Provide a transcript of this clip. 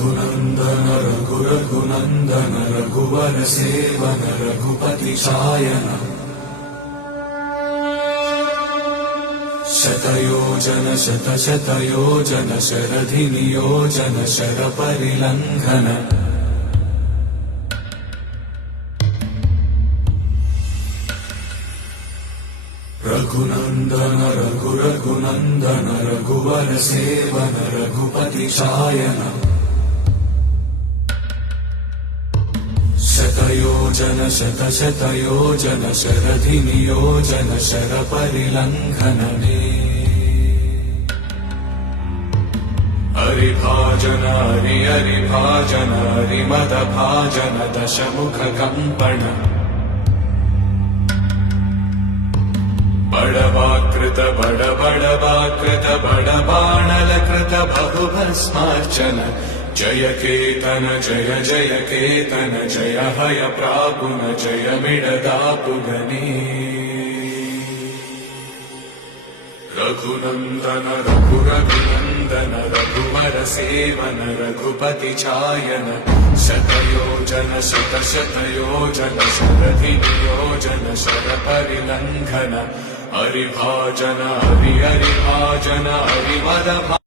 रघुनन्दन रघुनन्दन रघुवर सेवन रघुपति चायन शतयोजन शतशतयोजन शरधि नियोजन शरपरिलङ्घन रघुनन्दन रघुनन्दन रघुवर सेवन रघुपति चायन शतयोजन शतशतयोजन शरधि नियोजन शरपरिलङ्घन हरिभाजन हरिभाजन हरिमदभाजन दशमुख कंपन बड़वाकृत बड़वाकृत बड़बाणलकृत बहुभस्मार्चन जय केतन जय जय केतन जय हय प्रापुन जय मिडदापुगनी रघुनन्दन रघुनन्दन रघुवर सेवन रघुपति चायन शतयोजन शतशतयोजन शरधि नियोजन शरपरिलङ्घन हरिभाजन हरिभाजन हरिमदभाजन